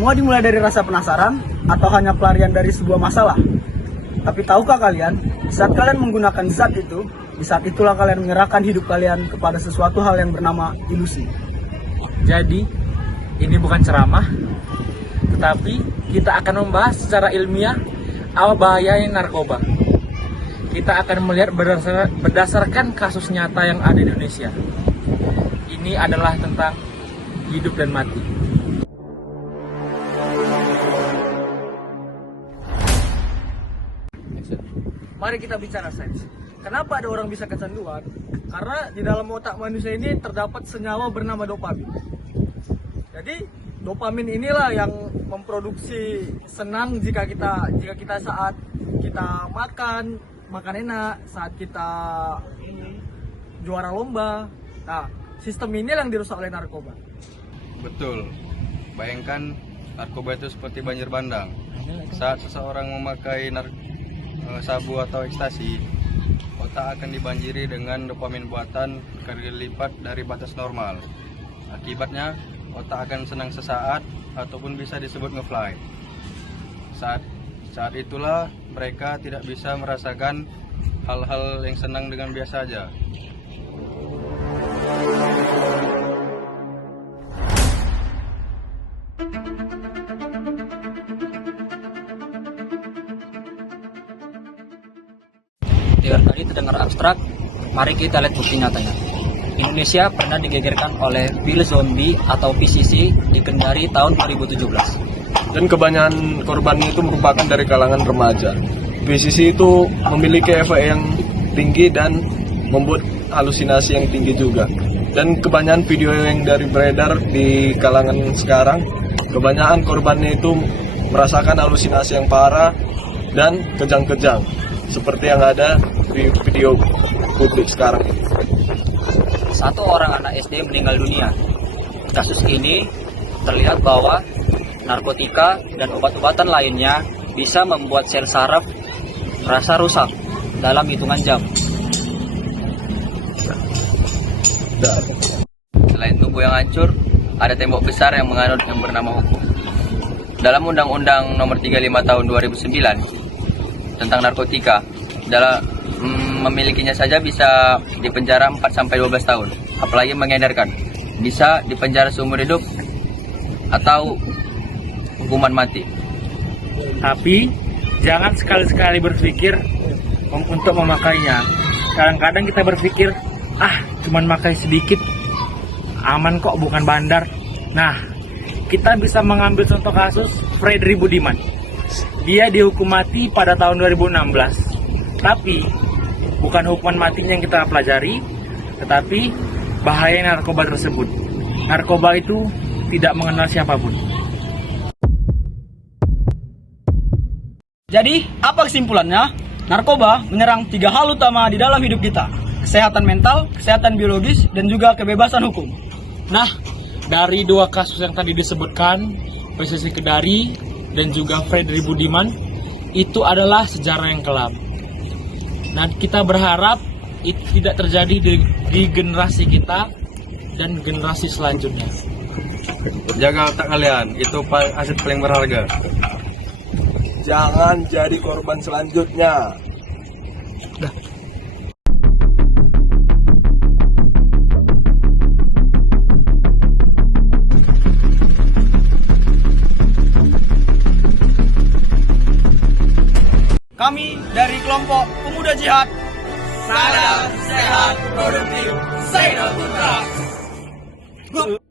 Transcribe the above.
Semua dimulai dari rasa penasaran atau hanya pelarian dari sebuah masalah. Tapi tahukah kalian, saat kalian menggunakan zat itu, di saat itulah kalian menyerahkan hidup kalian kepada sesuatu hal yang bernama ilusi. Jadi, ini bukan ceramah, tetapi kita akan membahas secara ilmiah apa bahayanya narkoba. Kita akan melihat berdasarkan kasus nyata yang ada di Indonesia. Ini adalah tentang hidup dan mati. Mari kita bicara sains. Kenapa ada orang bisa kecanduan? Karena di dalam otak manusia ini terdapat senyawa bernama dopamin. Jadi dopamin inilah yang memproduksi senang jika kita saat kita makan enak, saat kita juara lomba. Nah, sistem ini yang dirusak oleh narkoba. Betul. Bayangkan narkoba itu seperti banjir bandang. Saat seseorang memakai sabu atau ekstasi, otak akan dibanjiri dengan dopamin buatan kali lipat dari batas normal. Akibatnya, otak akan senang sesaat ataupun bisa disebut ngefly. Saat itulah mereka tidak bisa merasakan hal-hal yang senang dengan biasa aja. Dengar tadi terdengar abstrak, mari kita lihat bukti nyatanya. Indonesia pernah digegerkan oleh pil zombie atau PCC di Kendari tahun 2017. Dan kebanyakan korban itu merupakan dari kalangan remaja. PCC itu memiliki efek yang tinggi dan membuat halusinasi yang tinggi juga. Dan kebanyakan video yang dari beredar di kalangan sekarang, kebanyakan korbannya itu merasakan halusinasi yang parah dan kejang-kejang, seperti yang ada di video publik sekarang ini. Satu orang anak SD meninggal dunia. Kasus ini terlihat bahwa narkotika dan obat-obatan lainnya bisa membuat sel saraf merasa rusak dalam hitungan jam. Selain tubuh yang hancur, ada tembok besar yang menganut yang bernama hukum. Dalam Undang-Undang Nomor 35 Tahun 2009 tentang narkotika, memilikinya saja bisa dipenjara 4-12 tahun, apalagi mengedarkan. Bisa dipenjara seumur hidup atau hukuman mati. Tapi jangan sekali-sekali berpikir untuk memakainya. Kadang-kadang kita berpikir, cuman makai sedikit, aman kok, bukan bandar. Nah, kita bisa mengambil contoh kasus Fredri Budiman. Dia dihukum mati pada tahun 2016. Tapi bukan hukuman matinya yang kita pelajari, tetapi bahaya narkoba tersebut. Narkoba itu tidak mengenal siapapun. Jadi, apa kesimpulannya? Narkoba menyerang 3 hal utama di dalam hidup kita. Kesehatan mental, kesehatan biologis, dan juga kebebasan hukum. Nah, dari 2 kasus yang tadi disebutkan, PCC Kendari dan juga Fredri Budiman, itu adalah sejarah yang kelam. Nah, kita berharap itu tidak terjadi di generasi kita dan generasi selanjutnya. Jaga otak kalian, itu aset paling berharga. Jangan jadi korban selanjutnya. Kami dari kelompok Pemuda Jihad, sadar, sehat, produktif, say no to drugs.